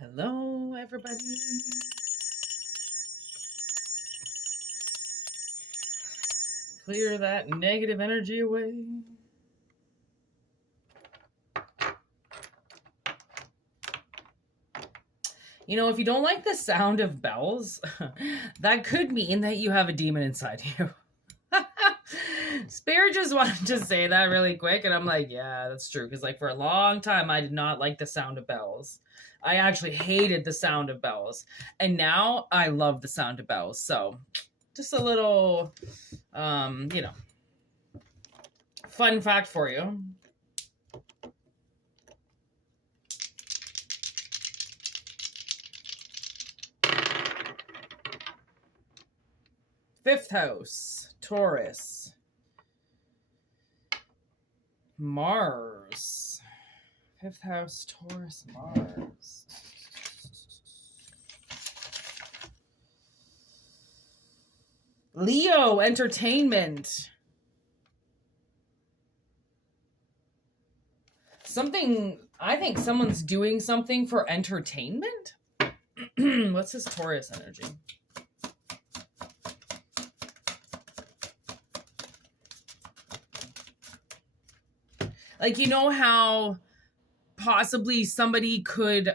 Hello, everybody. Clear that negative energy away. You know, if you don't like the sound of bells, that could mean that you have a demon inside you. Spirit just wanted to say that really quick, and I'm like, yeah, that's true. Because, like, for a long time, I did not like the sound of bells. I actually hated the sound of bells. And now I love the sound of bells. So, just a little, fun fact for you. Fifth house, Taurus. Mars. Fifth house, Taurus, Mars. Leo, entertainment. I think someone's doing something for entertainment? What's this Taurus energy? Like, you know how possibly somebody could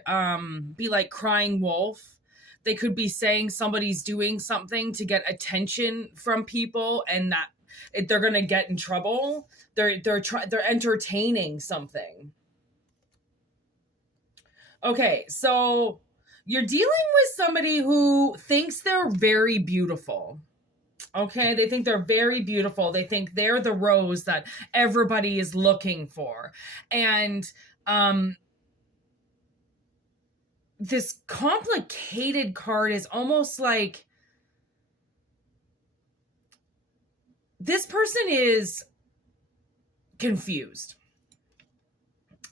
be like crying wolf? They could be saying somebody's doing something to get attention from people, and that they're going to get in trouble. They're entertaining something. Okay, so you're dealing with somebody who thinks they're very beautiful. Okay, they think they're very beautiful. They think they're the rose that everybody is looking for. And this complicated card is almost like this person is confused.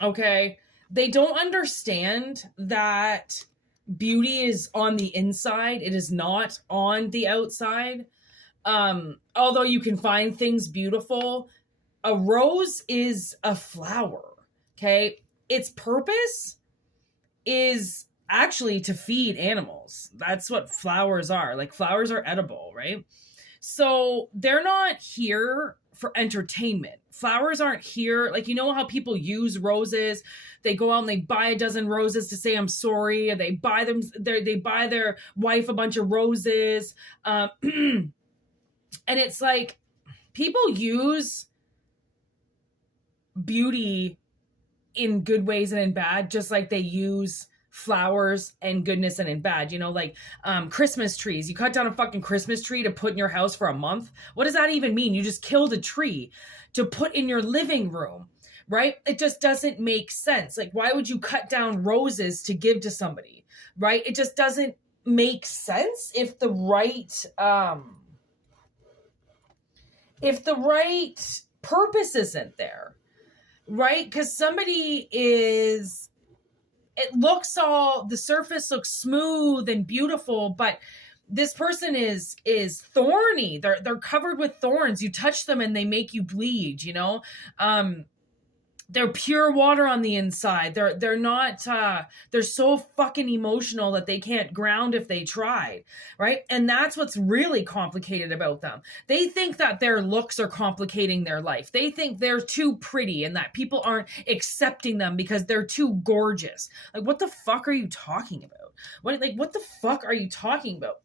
Okay, they don't understand that beauty is on the inside. It is not on the outside. Although you can find things beautiful, a rose is a flower. Okay. Its purpose is actually to feed animals. That's what flowers are. Like, flowers are edible, right? So they're not here for entertainment. Flowers aren't here. Like, you know how people use roses? They go out and they buy a dozen roses to say I'm sorry, or they buy their wife a bunch of roses. And it's like, people use beauty in good ways and in bad, just like they use flowers and goodness and in bad. You know, like Christmas trees. You cut down a fucking Christmas tree to put in your house for a month. What does that even mean? You just killed a tree to put in your living room, right? It just doesn't make sense. Like, why would you cut down roses to give to somebody, right? It just doesn't make sense if the right purpose isn't there, right? Because the surface looks smooth and beautiful, but this person is thorny. They're covered with thorns. You touch them and they make you bleed, you know? They're pure water on the inside. They're not, they're so fucking emotional that they can't ground if they tried, right? And that's what's really complicated about them. They think that their looks are complicating their life. They think they're too pretty and that people aren't accepting them because they're too gorgeous. Like, what the fuck are you talking about? What the fuck are you talking about?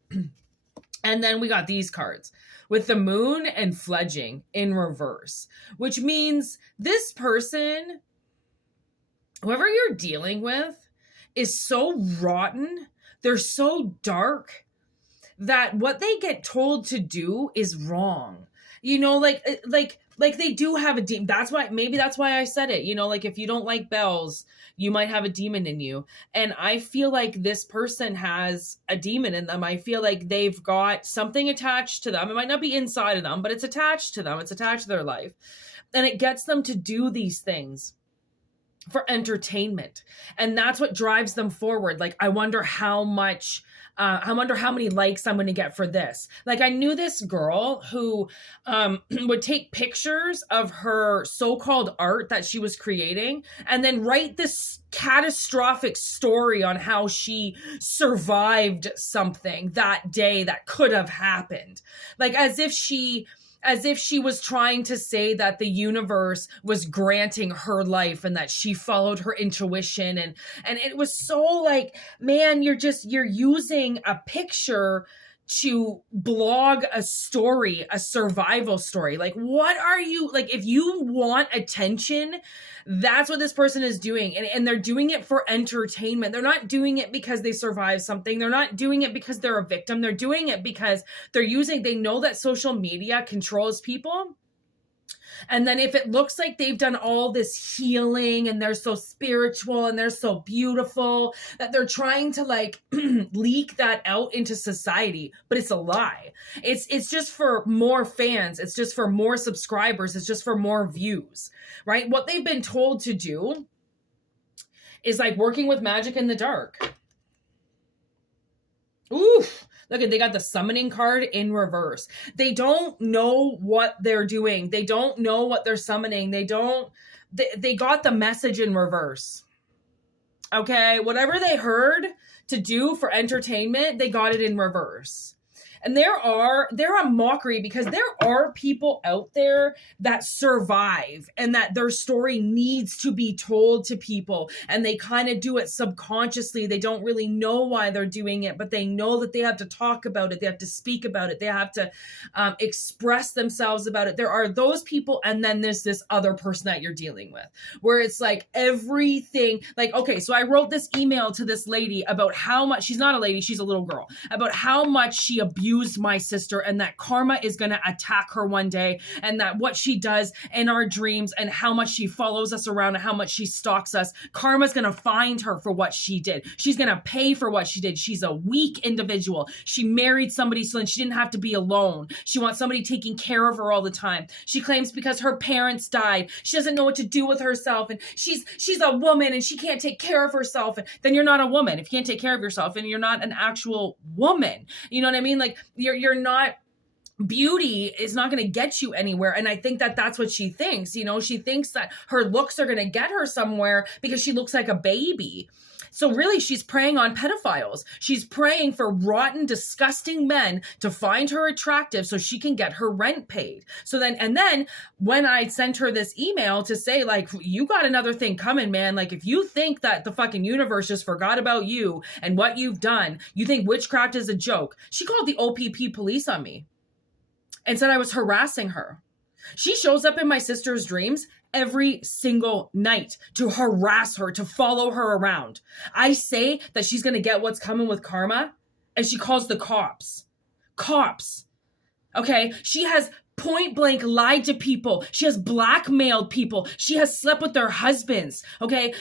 And then we got these cards with the moon and fledging in reverse, which means this person, whoever you're dealing with, is so rotten. They're so dark that what they get told to do is wrong. You know, like they do have a demon. Maybe that's why I said it. You know, like, if you don't like bells, you might have a demon in you. And I feel like this person has a demon in them. I feel like they've got something attached to them. It might not be inside of them, but it's attached to them. It's attached to their life. And it gets them to do these things. for entertainment. And that's what drives them forward. Like, I wonder how many likes I'm going to get for this. Like, I knew this girl who would take pictures of her so-called art that she was creating and then write this catastrophic story on how she survived something that day that could have happened. Like, as if she was trying to say that the universe was granting her life and that she followed her intuition. And it was so like, man, you're using a picture to blog a story, a survival story. Like, what are you, like, if you want attention, that's what this person is doing. And they're doing it for entertainment. They're not doing it because they survived something. They're not doing it because they're a victim. They're doing it because they know that social media controls people. And then if it looks like they've done all this healing and they're so spiritual and they're so beautiful, that they're trying to like leak that out into society, but it's a lie. It's just for more fans. It's just for more subscribers. It's just for more views, right? What they've been told to do is like working with magic in the dark. Oof. Look, they got the summoning card in reverse. They don't know what they're doing. They don't know what they're summoning. They got the message in reverse. Okay, whatever they heard to do for entertainment, they got it in reverse. And they're a mockery because there are people out there that survive and that their story needs to be told to people. And they kind of do it subconsciously. They don't really know why they're doing it, but they know that they have to talk about it. They have to speak about it. They have to express themselves about it. There are those people. And then there's this other person that you're dealing with where it's like everything, like, okay, so I wrote this email to this lady about how much, she's not a lady, she's a little girl, about how much she abused my sister and that karma is going to attack her one day, and that what she does in our dreams and how much she follows us around and how much she stalks us, karma's going to find her for what she did. She's going to pay for what she did. She's a weak individual. She married somebody so then she didn't have to be alone. She wants somebody taking care of her all the time. She claims because her parents died, she doesn't know what to do with herself, and she's a woman and she can't take care of herself. And then you're not a woman if you can't take care of yourself, and you're not an actual woman. You know what I mean? Like, you're not, beauty is not going to get you anywhere. And I think that that's what she thinks. You know, she thinks that her looks are going to get her somewhere because she looks like a baby. So really, she's preying on pedophiles. She's praying for rotten, disgusting men to find her attractive so she can get her rent paid. So then when I sent her this email to say, like, you got another thing coming, man. Like, if you think that the fucking universe just forgot about you and what you've done, you think witchcraft is a joke. She called the OPP police on me and said I was harassing her. She shows up in my sister's dreams every single night to harass her, to follow her around. I say that she's going to get what's coming with karma, and she calls the cops. Cops. Okay? She has point blank lied to people. She has blackmailed people. She has slept with their husbands. Okay?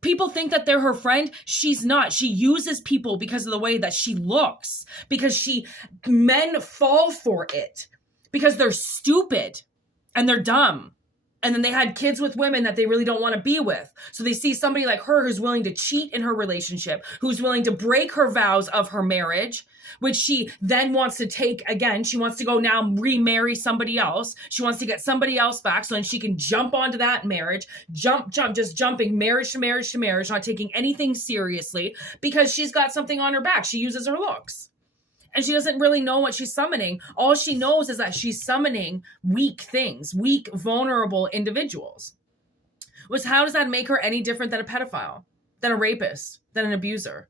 People think that they're her friend. She's not. She uses people because of the way that she looks, because men fall for it because they're stupid and they're dumb. And then they had kids with women that they really don't want to be with. So they see somebody like her who's willing to cheat in her relationship, who's willing to break her vows of her marriage, which she then wants to take again. She wants to go now remarry somebody else. She wants to get somebody else back so then she can jump onto that marriage, just jumping marriage to marriage to marriage, not taking anything seriously because she's got something on her back. She uses her looks. And she doesn't really know what she's summoning. All she knows is that she's summoning weak things, weak, vulnerable individuals. How does that make her any different than a pedophile, than a rapist, than an abuser?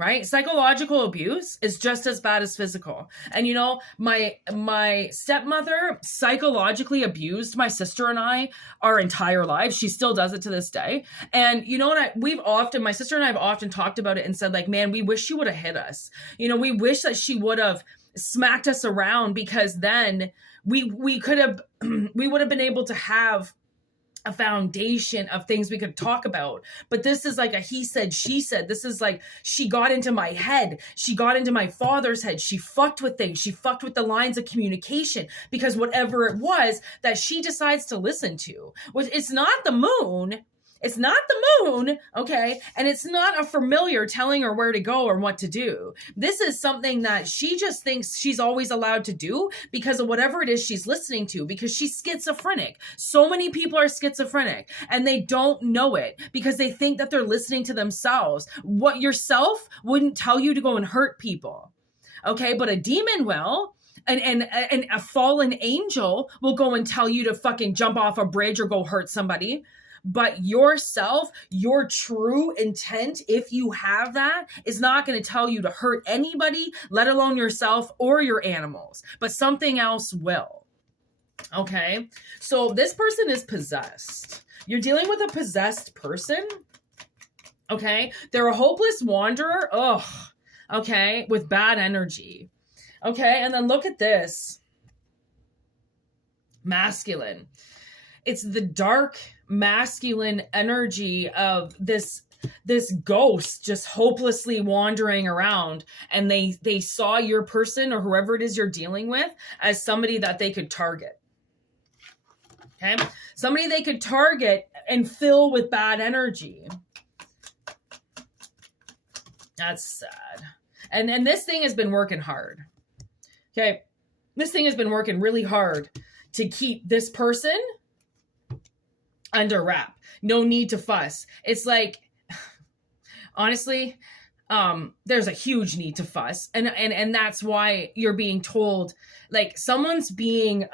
Right? Psychological abuse is just as bad as physical. And you know, my stepmother psychologically abused my sister and I our entire lives. She still does it to this day. And you know what? My sister and I have often talked about it and said, like, man, we wish she would have hit us. You know, we wish that she would have smacked us around, because then we would have been able to have a foundation of things we could talk about. But this is like a he said, she said. This is like, she got into my head. She got into my father's head. She fucked with things. She fucked with the lines of communication, because whatever it was that she decides to listen to, which it's not the moon. It's not the moon, okay? And it's not a familiar telling her where to go or what to do. This is something that she just thinks she's always allowed to do because of whatever it is she's listening to, because she's schizophrenic. So many people are schizophrenic and they don't know it because they think that they're listening to themselves. What yourself wouldn't tell you to go and hurt people, okay? But a demon will. And a fallen angel will go and tell you to fucking jump off a bridge or go hurt somebody. But yourself, your true intent, if you have that, is not going to tell you to hurt anybody, let alone yourself or your animals. But something else will. Okay? So this person is possessed. You're dealing with a possessed person. Okay? They're a hopeless wanderer. Ugh. Okay? With bad energy. Okay? And then look at this. Masculine. It's the dark masculine energy of this ghost just hopelessly wandering around, and they saw your person or whoever it is you're dealing with as somebody that they could target. Okay? Somebody they could target and fill with bad energy. That's sad. And this thing has been working hard. Okay? This thing has been working really hard to keep this person under wrap. No need to fuss. It's like, honestly, there's a huge need to fuss. And that's why you're being told, like, someone's being,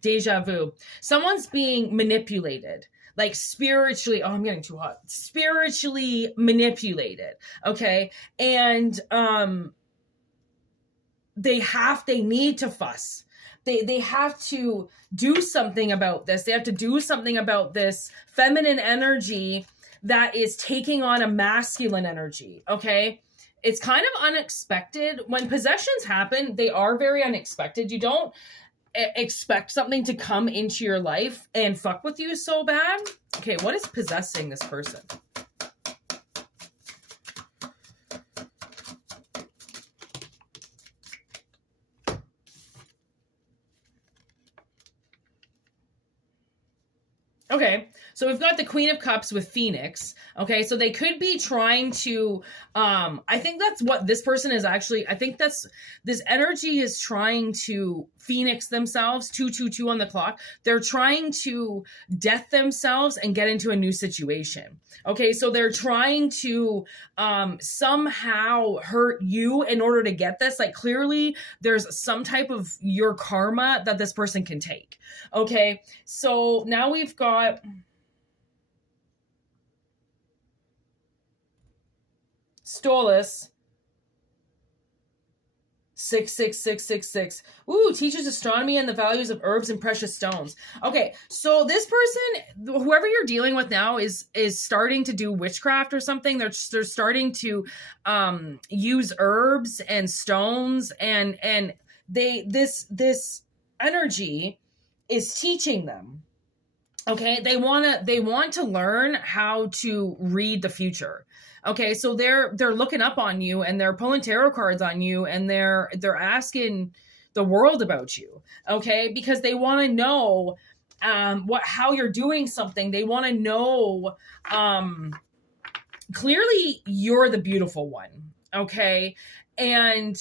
deja vu. Someone's being manipulated. Like spiritually, oh, I'm getting too hot. Spiritually manipulated. Okay. And, they need to fuss. They have to do something about this. They have to do something about this feminine energy that is taking on a masculine energy, okay? It's kind of unexpected. When possessions happen, they are very unexpected. You don't expect something to come into your life and fuck with you so bad. Okay, what is possessing this person? Okay, so we've got the Queen of Cups with Phoenix. Okay, so they could be trying to, I think that's what this person is actually, I think that's, this energy is trying to Phoenix themselves, 222 on the clock. They're trying to death themselves and get into a new situation. Okay, so they're trying to somehow hurt you in order to get this. Like, clearly there's some type of your karma that this person can take. Okay, so now we've got Stolas 66666. Ooh, teaches astronomy and the values of herbs and precious stones. Okay, so this person, whoever you're dealing with now, is starting to do witchcraft or something. They're starting to use herbs and stones, and this energy is teaching them. Okay, they want to learn how to read the future. Okay, so they're looking up on you and they're pulling tarot cards on you and they're asking the world about you. Okay, because they want to know how you're doing something. They want to know clearly you're the beautiful one. Okay, and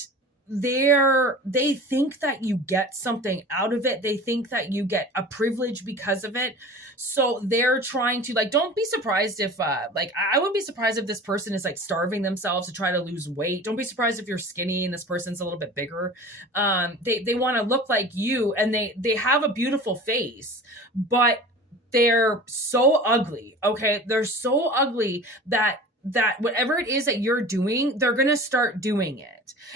they think that you get something out of it. They think that you get a privilege because of it. So they're trying to, like, don't be surprised if, like, I wouldn't be surprised if this person is like starving themselves to try to lose weight. Don't be surprised if you're skinny and this person's a little bit bigger. They want to look like you, and they have a beautiful face, but they're so ugly. Okay. They're so ugly that whatever it is that you're doing, they're going to start doing it.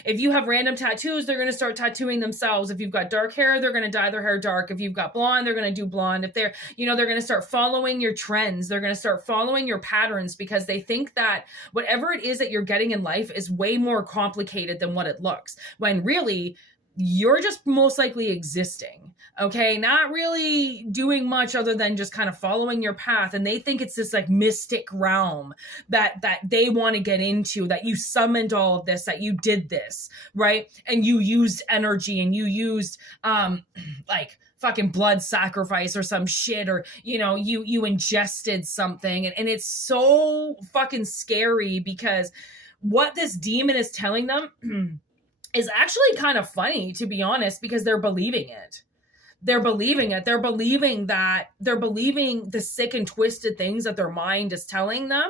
If you have random tattoos, they're going to start tattooing themselves. If you've got dark hair, they're going to dye their hair dark. If you've got blonde, they're going to do blonde. If they're going to start following your trends. They're going to start following your patterns because they think that whatever it is that you're getting in life is way more complicated than what it looks. When really, you're just most likely existing, okay? Not really doing much other than just kind of following your path. And they think it's this like mystic realm that they want to get into, that you summoned all of this, that you did this, right? And you used energy and you used like fucking blood sacrifice or some shit, or, you know, you ingested something. And it's so fucking scary, because what this demon is telling them is actually kind of funny, to be honest, because they're believing it. They're believing it. They're believing the sick and twisted things that their mind is telling them.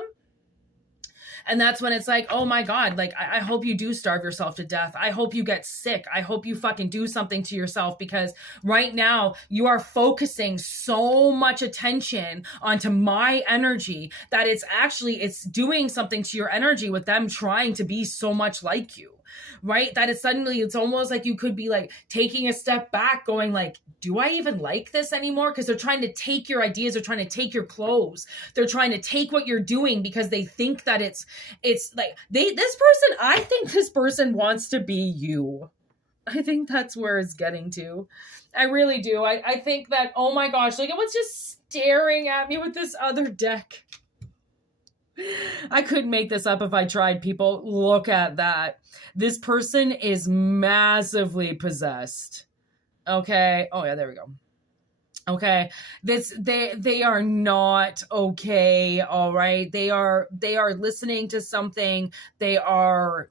And that's when it's like, oh my God, like, I hope you do starve yourself to death. I hope you get sick. I hope you fucking do something to yourself, because right now you are focusing so much attention onto my energy that it's doing something to your energy with them trying to be so much like you. Right? That it's almost like you could be like taking a step back, going like, do I even like this anymore? Because they're trying to take your ideas, they're trying to take your clothes, they're trying to take what you're doing, because they think that it's like I think this person wants to be you. I think that's where it's getting to. I really do. I think that, oh my gosh, like, it was just staring at me with this other deck. I couldn't make this up if I tried, people. Look at that. This person is massively possessed. Okay. Oh yeah, there we go. Okay. They are not okay. All right. They are listening to something. They are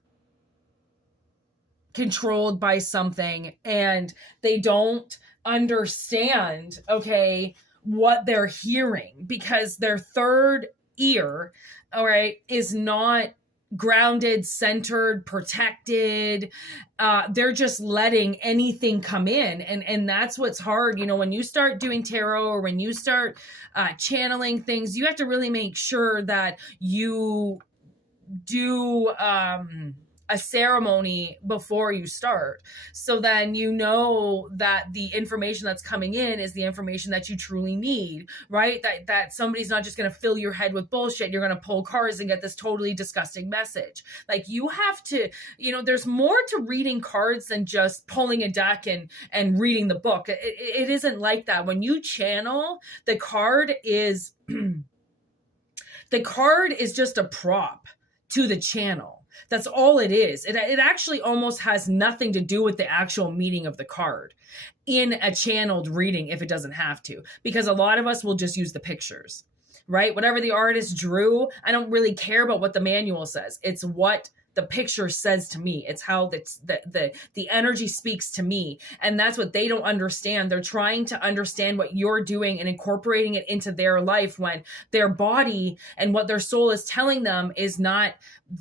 controlled by something, and they don't understand, okay, what they're hearing, because their third ear, all right, is not grounded, centered, protected. They're just letting anything come in. And that's what's hard. You know, when you start doing tarot, or when you start channeling things, you have to really make sure that you do a ceremony before you start. So then you know that the information that's coming in is the information that you truly need, right? That somebody's not just going to fill your head with bullshit. You're going to pull cards and get this totally disgusting message. Like, you have to, you know, there's more to reading cards than just pulling a deck and reading the book. It isn't like that. When you channel, the card is just a prop to the channel. That's all it is. It actually almost has nothing to do with the actual meaning of the card in a channeled reading, if it doesn't have to, because a lot of us will just use the pictures, right? Whatever the artist drew, I don't really care about what the manual says. It's what the picture says to me. It's how the energy speaks to me. And that's what they don't understand. They're trying to understand what you're doing and incorporating it into their life, when their body and what their soul is telling them is not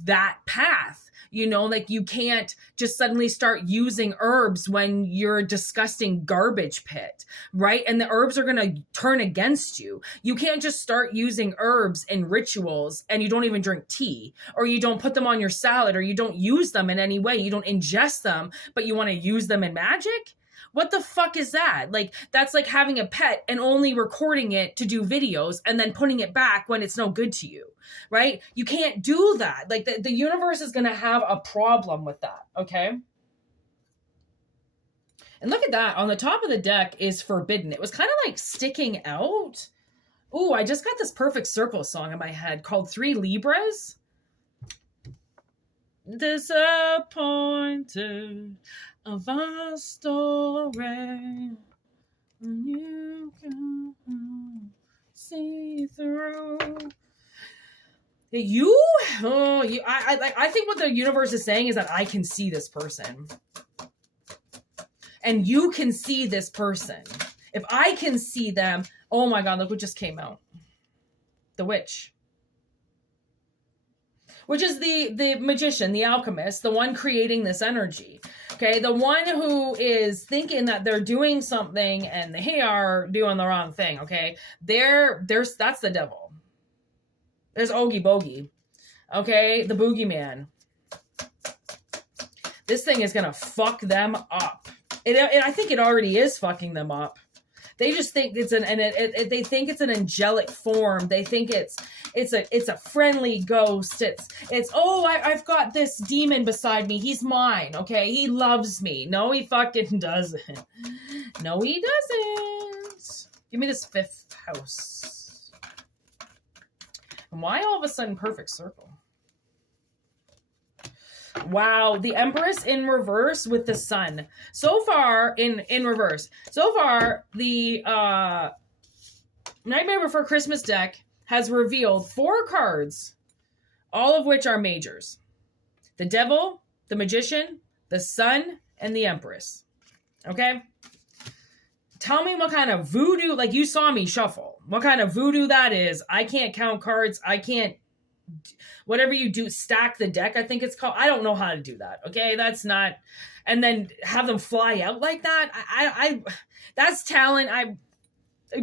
that path. You know, like, you can't just suddenly start using herbs when you're a disgusting garbage pit, right? And the herbs are going to turn against you. You can't just start using herbs in rituals and you don't even drink tea, or you don't put them on your salad, or you don't use them in any way. You don't ingest them, but you want to use them in magic? What the fuck is that? Like, that's like having a pet and only recording it to do videos and then putting it back when it's no good to you, right? You can't do that. Like, the universe is going to have a problem with that, okay? And look at that. On the top of the deck is forbidden. It was kind of like sticking out. Ooh, I just got this Perfect Circle song in my head called 3 Libras. Disappointed of our story, you can see through. I think what the universe is saying is that I can see this person, and you can see this person. If I can see them, oh my God, look what just came out. The Witch. Which is the magician, the alchemist, the one creating this energy. Okay, the one who is thinking that they're doing something and they are doing the wrong thing. Okay, that's the devil. There's Oogie Bogey. Okay, the boogeyman. This thing is gonna fuck them up. I think it already is fucking them up. They just think they think it's an angelic form. They think it's a friendly ghost. I've got this demon beside me. He's mine. Okay, he loves me. No, he fucking doesn't. No, he doesn't. Give me this 5th house. And why all of a sudden Perfect Circle? Wow, the Empress in reverse with the Sun. So far in reverse. So far, the Nightmare Before Christmas deck has revealed 4 cards, all of which are majors. The Devil, the Magician, the Sun, and the Empress. Okay? Tell me what kind of voodoo, like you saw me shuffle, what kind of voodoo that is. I can't count cards. I can't, whatever you do, stack the deck, I think it's called. I don't know how to do that. Okay? That's not, and then have them fly out like that. I that's talent. I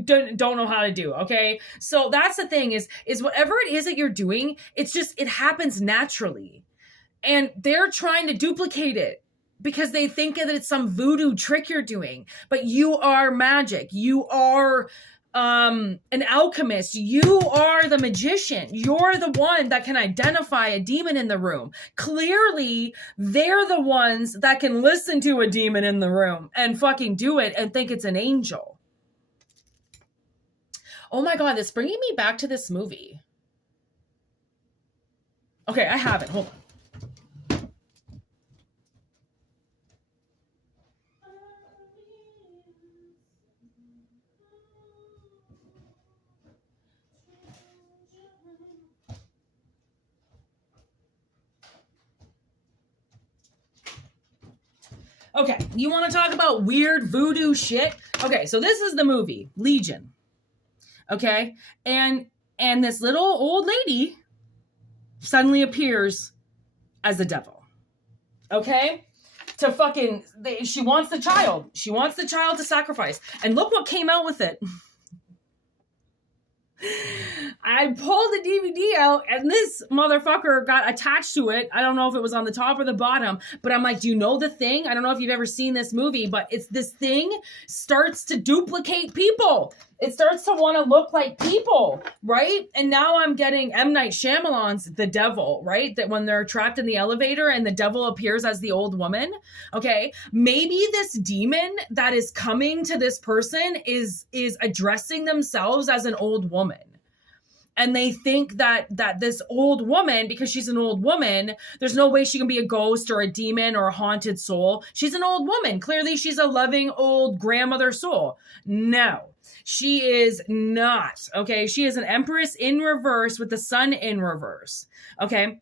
don't know how to do. Okay. So that's the thing is whatever it is that you're doing, it's just, it happens naturally. And they're trying to duplicate it because they think that it's some voodoo trick you're doing, but you are magic. You are an alchemist. You are the magician. You're the one that can identify a demon in the room. Clearly, they're the ones that can listen to a demon in the room and fucking do it and think it's an angel. Oh my God, it's bringing me back to this movie. Okay, I have it. Hold on. Okay, you want to talk about weird voodoo shit? Okay, so this is the movie, Legion. Okay, and this little old lady suddenly appears as the devil. Okay? To fucking, she wants the child. She wants the child to sacrifice. And look what came out with it. I pulled the DVD out and this motherfucker got attached to it. I don't know if it was on the top or the bottom, but I'm like, do you know the thing? I don't know if you've ever seen this movie, but it's this thing starts to duplicate people. It starts to want to look like people, right? And now I'm getting M. Night Shyamalan's The Devil, right? That when they're trapped in the elevator and the devil appears as the old woman. Okay, maybe this demon that is coming to this person is addressing themselves as an old woman. And they think that this old woman, because she's an old woman, there's no way she can be a ghost or a demon or a haunted soul. She's an old woman. Clearly, she's a loving old grandmother soul. No, she is not. Okay, she is an empress in reverse with the sun in reverse. Okay,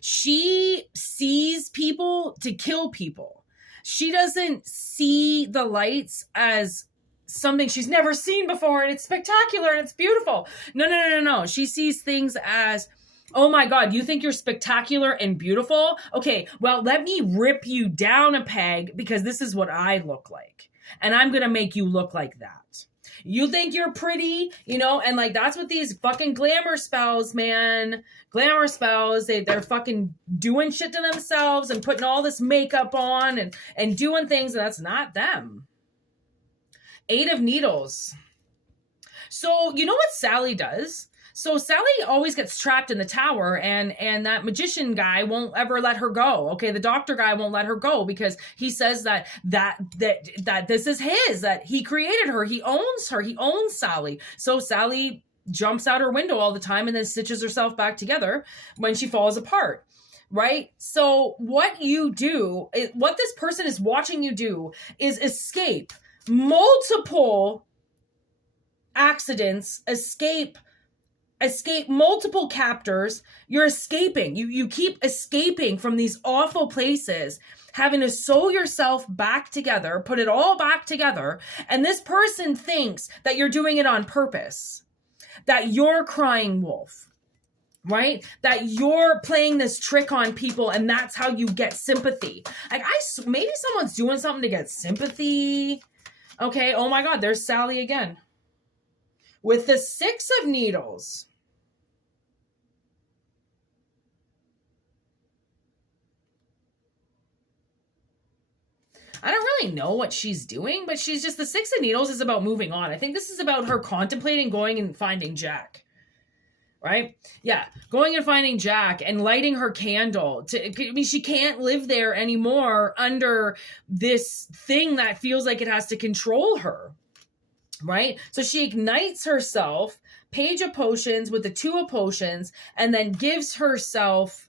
she sees people to kill people. She doesn't see the lights as something she's never seen before and it's spectacular and it's beautiful. No. She sees things as, oh my God, you think you're spectacular and beautiful? Okay, well, let me rip you down a peg because this is what I look like. And I'm going to make you look like that. You think you're pretty, you know, and like that's what these fucking glamour spells, man. Glamour spells, they're fucking doing shit to themselves and putting all this makeup on and doing things, and that's not them. 8 of Needles. So you know what Sally does? So Sally always gets trapped in the tower and that magician guy won't ever let her go. Okay, the doctor guy won't let her go because he says that this is his, that he created her, he owns Sally. So Sally jumps out her window all the time and then stitches herself back together when she falls apart. Right? So what you do, what this person is watching you do is escape multiple accidents, escape multiple captors. You're escaping. You keep escaping from these awful places, having to sew yourself back together, put it all back together. And this person thinks that you're doing it on purpose, that you're crying wolf, right? That you're playing this trick on people and that's how you get sympathy. Like maybe someone's doing something to get sympathy. Okay, oh my God, there's Sally again. With the 6 of Needles. I don't really know what she's doing, but she's just, the 6 of Needles is about moving on. I think this is about her contemplating going and finding Jack. Right? Yeah. Going and finding Jack and lighting her candle. I mean, she can't live there anymore under this thing that feels like it has to control her. Right? So she ignites herself, Page of Potions with the 2 of Potions, and then gives herself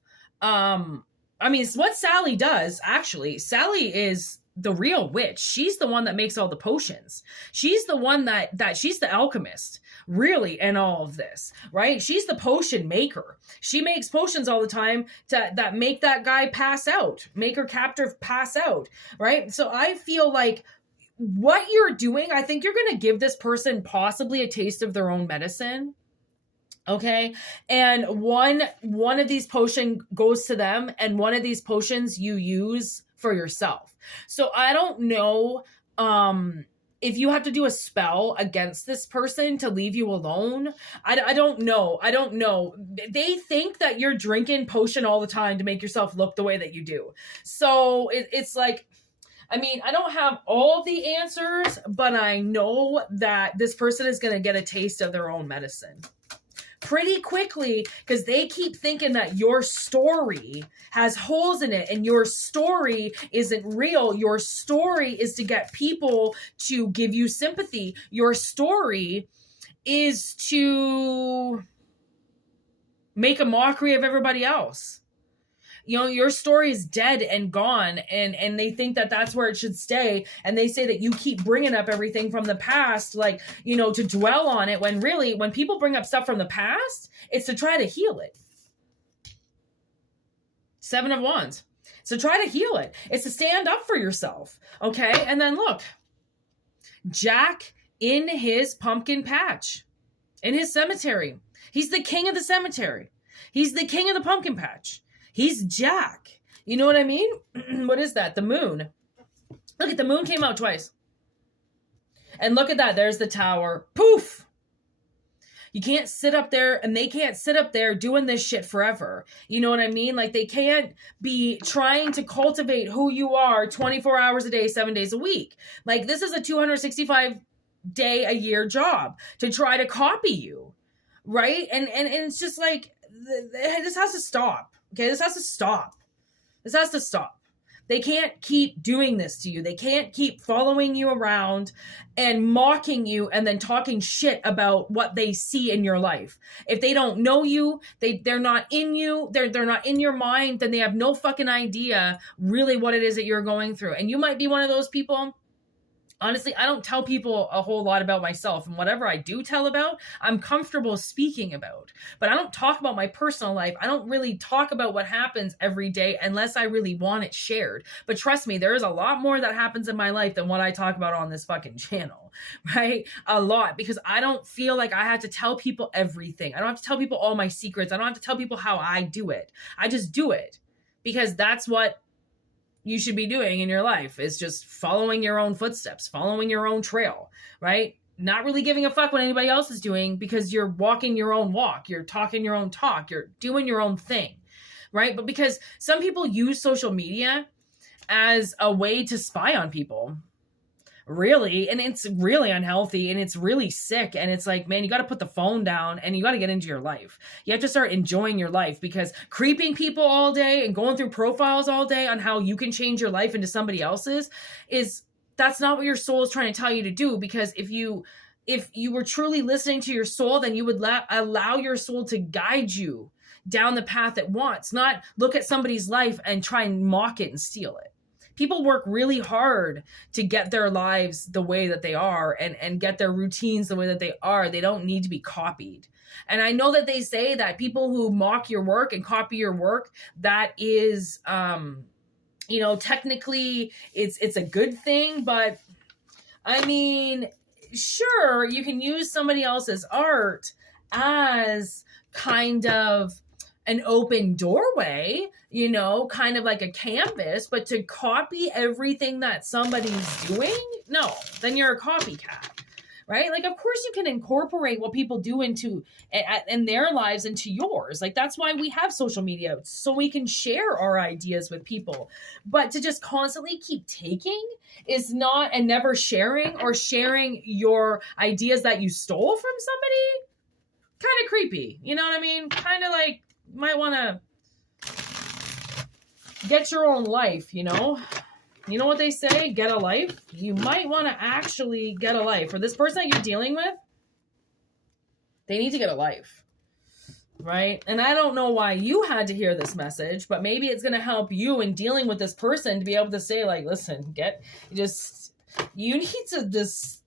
I mean, it's what Sally does, actually. Sally is the real witch. She's the one that makes all the potions. She's the one that she's the alchemist, really, in all of this, right? She's the potion maker. She makes potions all the time that make that guy pass out, make her captive pass out, right? So I feel like what you're doing, I think you're going to give this person possibly a taste of their own medicine. Okay. And one of these potions goes to them, and one of these potions you use for yourself. So I don't know if you have to do a spell against this person to leave you alone. I don't know. I don't know. They think that you're drinking potion all the time to make yourself look the way that you do. So it's like, I mean, I don't have all the answers, but I know that this person is going to get a taste of their own medicine pretty quickly, because they keep thinking that your story has holes in it and your story isn't real. Your story is to get people to give you sympathy. Your story is to make a mockery of everybody else. You know, your story is dead and gone, and they think that that's where it should stay. And they say that you keep bringing up everything from the past, like, you know, to dwell on it, when really, when people bring up stuff from the past, it's to try to heal it. Seven of Wands. So try to heal it. It's to stand up for yourself. Okay. And then look, Jack in his pumpkin patch, in his cemetery. He's the king of the cemetery. He's the king of the pumpkin patch. He's Jack. You know what I mean? What is that? The moon. Look at the moon came out twice. And look at that. There's the tower. Poof. You can't sit up there, and they can't sit up there doing this shit forever. You know what I mean? Like, they can't be trying to cultivate who you are 24 hours a day, 7 days a week. Like, this is a 265 day a year job to try to copy you. Right? And it's just like, this has to stop. Okay, this has to stop. This has to stop. They can't keep doing this to you. They can't keep following you around and mocking you and then talking shit about what they see in your life. If they don't know you, they're not in you, they're not in your mind, then they have no fucking idea really what it is that you're going through. And you might be one of those people. Honestly, I don't tell people a whole lot about myself, and whatever I do tell about, I'm comfortable speaking about. But I don't talk about my personal life. I don't really talk about what happens every day unless I really want it shared. But trust me, there is a lot more that happens in my life than what I talk about on this fucking channel, right? A lot, because I don't feel like I have to tell people everything. I don't have to tell people all my secrets. I don't have to tell people how I do it. I just do it because that's what you should be doing in your life, is just following your own footsteps, following your own trail, right? Not really giving a fuck what anybody else is doing, because you're walking your own walk, you're talking your own talk, you're doing your own thing, right? But because some people use social media as a way to spy on people, really, and it's really unhealthy, and it's really sick, and it's like, man, you got to put the phone down and you got to get into your life. You have to start enjoying your life, because creeping people all day and going through profiles all day on how you can change your life into somebody else's, that's not what your soul is trying to tell you to do. Because if you were truly listening to your soul, then you would allow your soul to guide you down the path it wants, not look at somebody's life and try and mock it and steal it. People work really hard to get their lives the way that they are and get their routines the way that they are. They don't need to be copied. And I know that they say that people who mock your work and copy your work, that is, technically it's a good thing. But I mean, sure, you can use somebody else's art as kind of an open doorway, kind of like a canvas, but to copy everything that somebody's doing, no, then you're a copycat, right? Like, of course you can incorporate what people do into in their lives into yours. Like, that's why we have social media, so we can share our ideas with people. But to just constantly keep taking is not, and never sharing, or sharing your ideas that you stole from somebody, kind of creepy. You know what I mean? Kind of like, might want to get your own life, You know what they say? Get a life. You might want to actually get a life. For this person that you're dealing with, they need to get a life. right? And I don't know why you had to hear this message, but maybe it's going to help you in dealing with this person to be able to say, like, listen, you need to just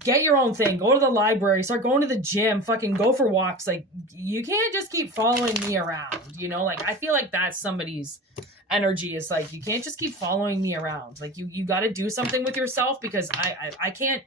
get your own thing. Go to the library, start going to the gym, fucking go for walks. Like, you can't just keep following me around, you know? Like, I feel like that's somebody's energy. Is like, you can't just keep following me around. Like, you got to do something with yourself, because I can't.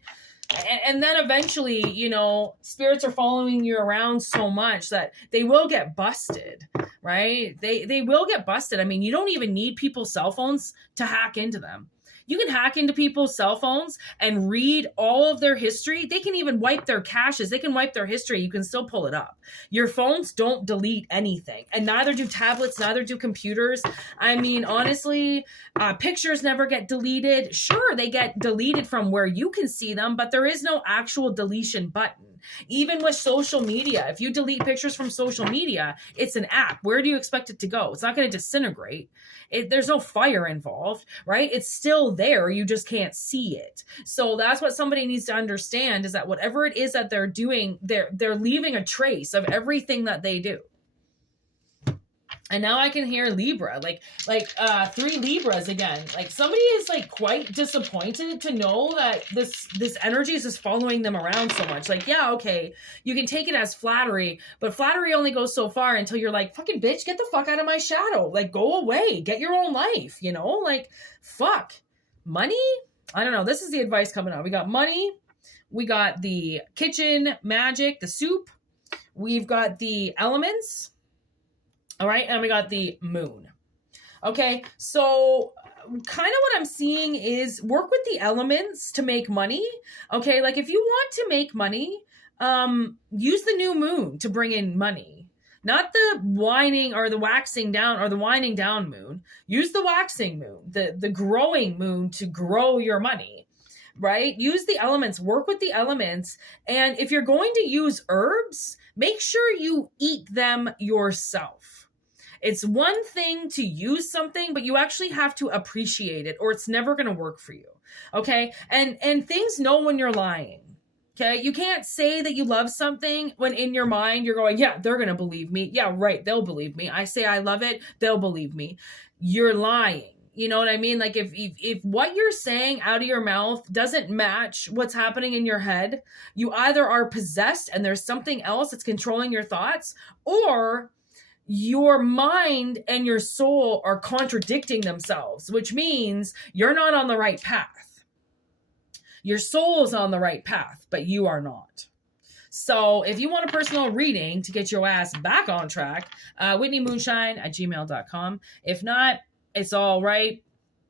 And then eventually, you know, spirits are following you around so much that they will get busted, right? They will get busted. I mean, you don't even need people's cell phones to hack into them. You can hack into people's cell phones and read all of their history. They can even wipe their caches. They can wipe their history. You can still pull it up. Your phones don't delete anything, and neither do tablets, neither do computers. I mean, honestly, pictures never get deleted. Sure, they get deleted from where you can see them, but there is no actual deletion button. Even with social media, if you delete pictures from social media, it's an app. Where do you expect it to go? It's not going to disintegrate. There's no fire involved, right? It's still there. You just can't see it. So that's what somebody needs to understand, is that whatever it is that they're doing, they're leaving a trace of everything that they do. And now I can hear Libra, like 3 Libras again. Like, somebody is like quite disappointed to know that this energy is just following them around so much. Like, yeah, okay, you can take it as flattery, but flattery only goes so far until you're like, fucking bitch, get the fuck out of my shadow. Like, go away, get your own life, you know? Like, fuck. Money? I don't know. This is the advice coming out. We got money. We got the kitchen magic, the soup. We've got the elements. All right, and we got the moon. Okay, so kind of what I'm seeing is work with the elements to make money. Okay, like, if you want to make money, use the new moon to bring in money. Not the whining or the waxing down or the winding down moon. Use the waxing moon, the growing moon, to grow your money. Right? Use the elements, work with the elements. And if you're going to use herbs, make sure you eat them yourself. It's one thing to use something, but you actually have to appreciate it, or it's never going to work for you. Okay? And things know when you're lying. Okay? You can't say that you love something when in your mind you're going, yeah, they're going to believe me. Yeah, right. They'll believe me. I say I love it. They'll believe me. You're lying. You know what I mean? Like, if what you're saying out of your mouth doesn't match what's happening in your head, you either are possessed and there's something else that's controlling your thoughts, or your mind and your soul are contradicting themselves, which means you're not on the right path. Your soul is on the right path, but you are not. So if you want a personal reading to get your ass back on track, whitneymoonshine@gmail.com. If not, it's all right.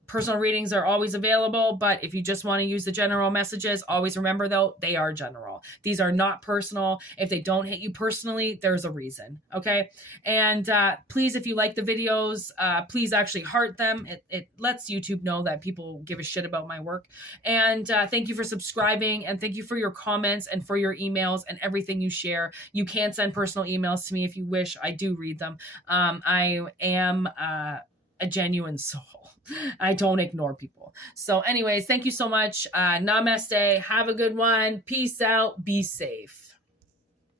Personal readings are always available, but if you just want to use the general messages, always remember, though, they are general. These are not personal. If they don't hit you personally, there's a reason, okay? And please, if you like the videos, please actually heart them. It lets YouTube know that people give a shit about my work. And thank you for subscribing, and thank you for your comments and for your emails and everything you share. You can send personal emails to me if you wish. I do read them. I am a genuine soul. I don't ignore people. So anyways, thank you so much. Namaste. Have a good one. Peace out. Be safe.